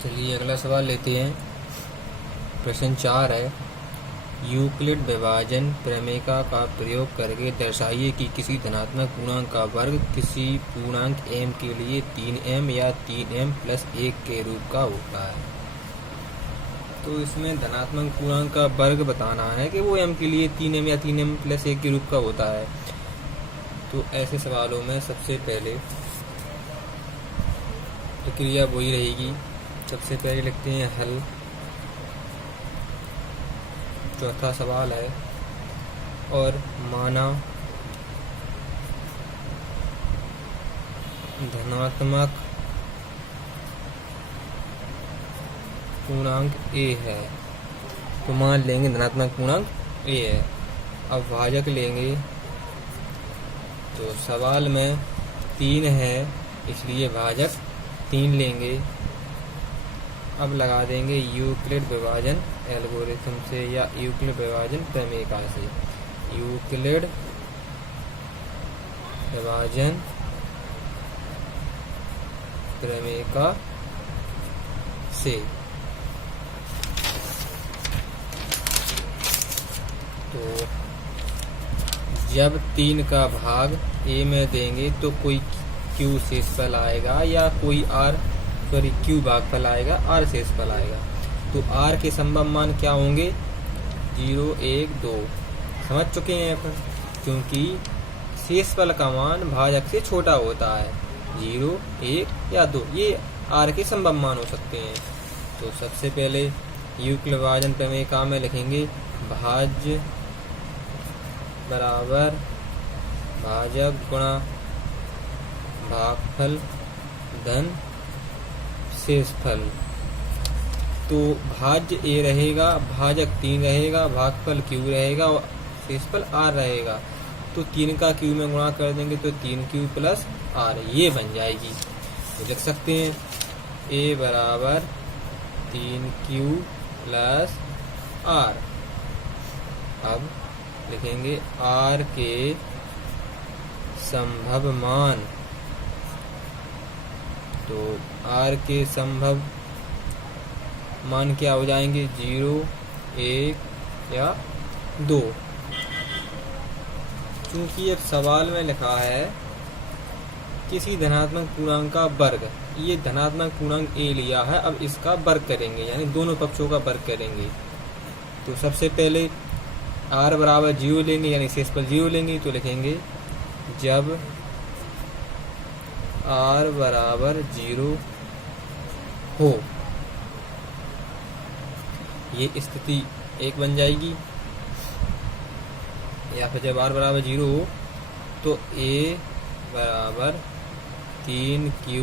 चलिए अगला सवाल लेते हैं। प्रश्न 4 है, यूक्लिड विभाजन प्रमेय का प्रयोग करके दर्शाइए कि किसी धनात्मक पूर्णांक का वर्ग किसी पूर्णांक m के लिए 3m या 3m प्लस 1 के रूप का होता है। तो इसमें धनात्मक पूर्णांक का वर्ग बताना है कि वो m के लिए 3m या 3m प्लस 1 के रूप का होता है। तो ऐसे सवालों में सबसे पहले प्रक्रिया वही रहेगी। सबसे पहले लिखते हैं हल। चौथा सवाल है, और माना धनात्मक पूर्णांक a है। तो मान लेंगे धनात्मक पूर्णांक a है। अब भाजक लेंगे, तो सवाल में 3 है इसलिए भाजक 3 लेंगे। अब लगा देंगे यूक्लिड विभाजन एल्गोरिथम से या यूक्लिड विभाजन प्रमेय से। यूक्लिड विभाजन प्रमेय से। तो जब 3 का भाग a में देंगे तो कोई q शेषफल आएगा या कोई q भागफल आएगा, r शेषफल आएगा। तो r के संभव मान क्या होंगे? 0, 1, 2। समझ चुके हैं अपन, क्योंकि शेषफल का मान भाजक से छोटा होता है। 0, 1 या 2 ये r के संभव मान हो सकते हैं। तो सबसे पहले यूक्लिड विभाजन प्रमेय में लिखेंगे भाज्य बराबर भाजक गुणा भागफल धन शेषफल। तो भाज्य a रहेगा, भाजक 3 रहेगा, भागफल q रहेगा और शेषफल r रहेगा। तो 3 का q में गुणा कर देंगे तो 3q प्लस r ये बन जाएगी। तो लिख सकते हैं a बराबर 3q प्लस r। अब लिखेंगे r के संभव मान। तो r के संभव मान क्या हो जाएंगे? 0, 1 या 2। क्योंकि अब सवाल में लिखा है किसी धनात्मक पूर्णांक का वर्ग, ये धनात्मक पूर्णांक a लिया है। अब इसका वर्ग करेंगे, यानी दोनों पक्षों का वर्ग करेंगे। तो सबसे पहले r बराबर 0 लेंगे, यानी शेषफल 0 लेंगे। तो लिखेंगे जब r बराबर 0 हो, ये स्थिति 1 बन जाएगी। या फिर जब r बराबर 0 हो तो a बराबर 3q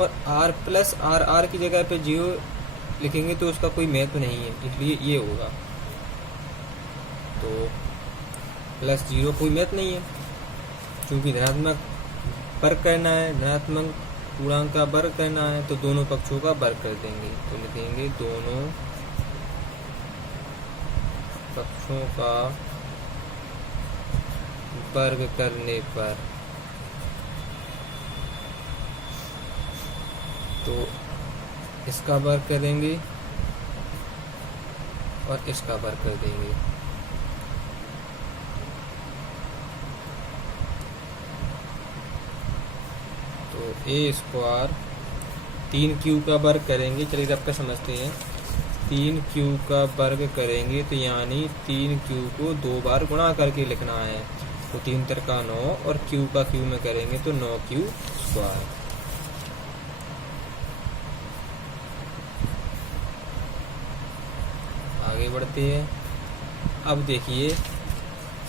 और r प्लस r की जगह पे 0 लिखेंगे तो उसका कोई महत्व नहीं है, इसलिए ये होगा। तो प्लस 0 कोई महत्व नहीं है, क्योंकि धनात्मक वर्ग करना है, धनात्मक पूर्णांक का वर्ग करना है, तो दोनों पक्षों का वर्ग कर देंगे। तो लिखेंगे दोनों पक्षों का वर्ग करने पर। तो इसका वर्ग करेंगे और इसका वर्ग कर देंगे। तो a स्क्वायर 3q का वर्ग करेंगे। चलिए रब का समझते हैं। 3q का वर्ग करेंगे तो यानी 3q को 2 बार गुणा करके लिखना है। तो 3 3 9 और q का q में करेंगे तो 9q स्क्वायर। आगे बढ़ते हैं। अब देखिए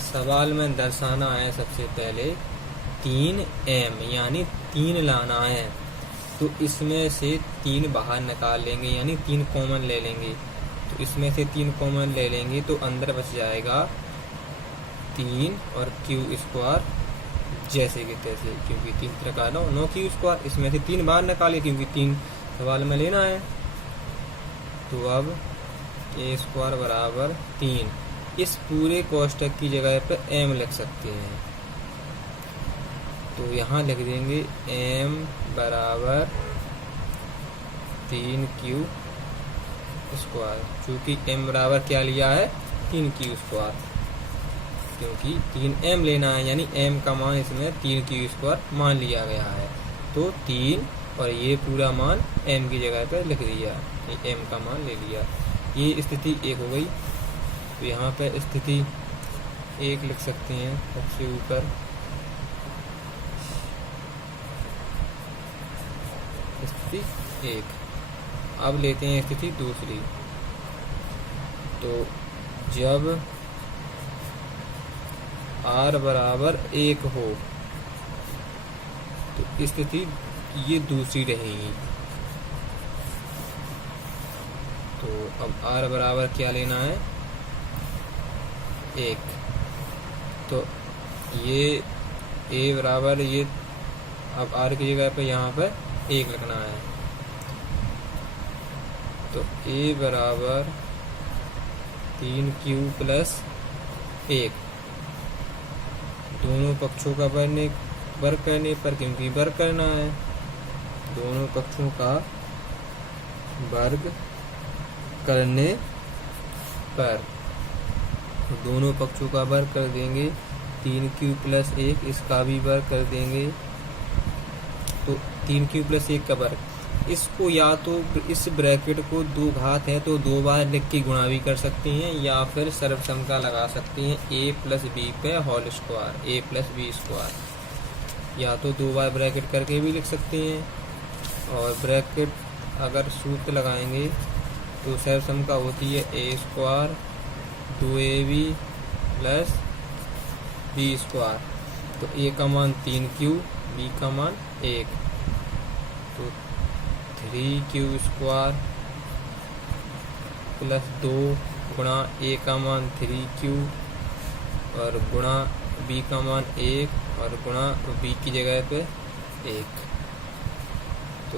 सवाल में दर्शाना है सबसे पहले 3m, यानी 3 लाना है। तो इसमें से 3 बाहर निकाल लेंगे, यानी 3 कॉमन ले लेंगे। तो इसमें से 3 कॉमन ले लेंगे तो अंदर बच जाएगा 3 और q स्क्वायर जैसे कि तैसे, क्योंकि 3 3 9 9q स्क्वायर। इसमें से 3 बाहर निकाले क्योंकि 3 सवाल में लेना है। तो अब a स्क्वायर बराबर 3। इस पूरे कोष्टक की जगह पर m लिख सकते हैं। तो यहाँ लिख देंगे m बराबर 3q स्क्वायर, चूँकि m बराबर क्या लिया है 3q स्क्वायर, क्योंकि 3m लेना है, यानी m का मान इसमें 3q स्क्वायर मान लिया गया है। तो 3 और ये पूरा मान m की जगह पर लिख दिया, ये m का मान ले लिया। ये स्थिति 1 हो गई। तो यहाँ पे स्थिति 1 लिख सकते हैं सबसे ऊपर। स्थिति 1। अब लेते हैं स्थिति दूसरी। तो जब r बराबर 1 हो तो स्थिति ये दूसरी रहेगी। तो अब r बराबर क्या लेना है 1। तो ये a बराबर ये, अब r की जगह पे यहाँ पर 1 लिखना है। तो a बराबर 3q प्लस 1, दोनों पक्षों का वर्ग करने पर, क्योंकि वर्ग करना है, दोनों पक्षों का वर्ग करने पर, दोनों पक्षों का वर्ग कर देंगे। 3q प्लस 1 इसका भी वर्ग कर देंगे। तो 3q प्लस 1 का वर्ग, इसको या तो इस ब्रैकेट को 2 घात है तो 2 बार लिख के गुणा भी कर सकते हैं, या फिर सर्वसम का लगा सकते हैं a प्लस बी पे whole square, a plus B square, या तो 2 बार ब्रैकेट करके भी लिख सकते हैं। और ब्रैकेट अगर सूत्र लगाएंगे तो सर्वसम का होती है a square 2ab plus B square. तो a का मान 3q, b का मान 1, तो 3q स्क्वायर प्लस 2 गुणा a का मान 3q और गुणा b का मान 1 और गुणा b की जगह पे 1। तो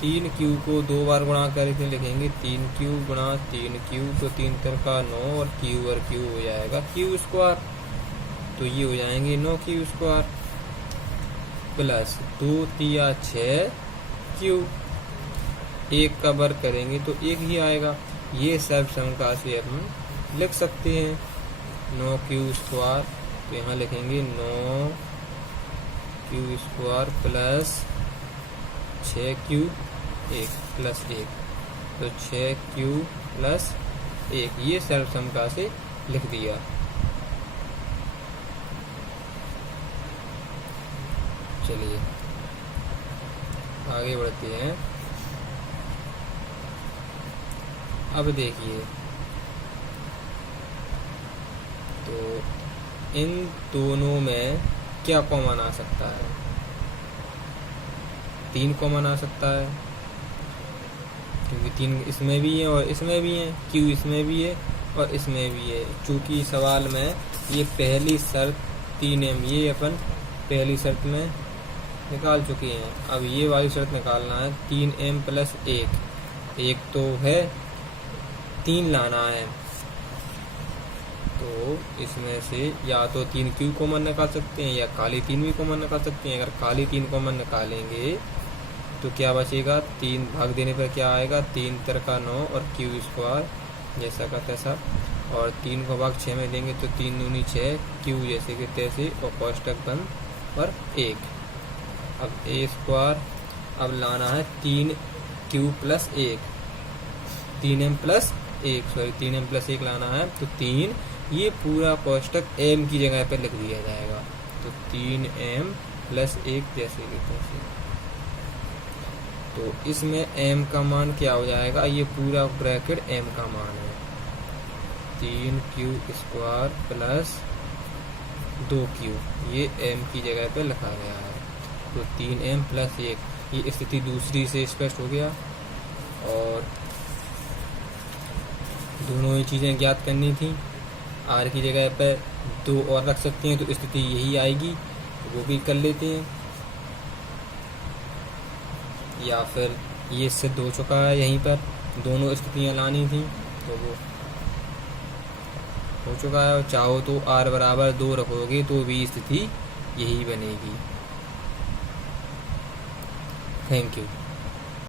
3q को 2 बार गुणा करके लिखेंगे 3q गुणा 3q, तो 3 3 का 9 और q हो जाएगा q स्क्वायर। तो ये हो जाएंगे 9q स्क्वायर प्लस 2 3 6q, 1 का वर्ग करेंगे तो 1 ही आएगा। ये सर्वसम का से हम लिख सकते हैं 9q स्क्वायर। तो यहाँ लिखेंगे 9q square plus 6q 1 plus 1, तो 6q प्लस 1, ये सर्वसम का से लिख दिया। चलिए आगे बढ़ते हैं। अब देखिए, तो इन दोनों में क्या कॉमन आ सकता है? 3 कॉमन आ सकता है, क्योंकि 3 इसमें भी है और इसमें भी है, q इसमें भी है और इसमें भी है। चूँकि सवाल में ये पहली शर्त 3m, ये अपन पहली शर्त में निकाल चुके हैं। अब ये वाली शर्त निकालना है 3m प्लस 1 तो है 3 लाना है। तो इसमें से या तो 3q कॉमन निकाल सकते हैं या काली 3 भी कॉमन निकाल सकते हैं। अगर काली 3 कॉमन निकालेंगे तो क्या बचेगा, 3 भाग देने पर क्या आएगा, 3 3 का 9 और q स्क्वायर जैसा का तैसा, और 3 को भाग 6 में देंगे तो 3 दूनी 6, q जैसे के तैसे और कोष्टक बंद और 1। अब a स्क्वायर अब लाना है 3q plus 1, 3m plus 1, sorry 3m plus 1 लाना है। तो 3, ये पूरा कोष्टक m की जगह पर लिख दिया जाएगा। तो 3m प्लस 1 जैसे के तैसे। तो इसमें m का मान क्या हो जाएगा, ये पूरा ब्रैकेट m का मान है 3q स्क्वायर प्लस 2q, ये m की जगह पे लिखा गया है। तो 3m प्लस 1, ये स्थिति दूसरी से स्पष्ट हो गया। और दोनों ही चीज़ें ज्ञात करनी थी। r की जगह पर 2 और रख सकते हैं तो स्थिति यही आएगी, वो भी कर लेते हैं। या फिर ये सिद्ध हो चुका है, यहीं पर दोनों स्थितियां लानी थी तो वो हो चुका है। और चाहो तो r बराबर 2 रखोगे तो भी स्थिति यही बनेगी। Thank you.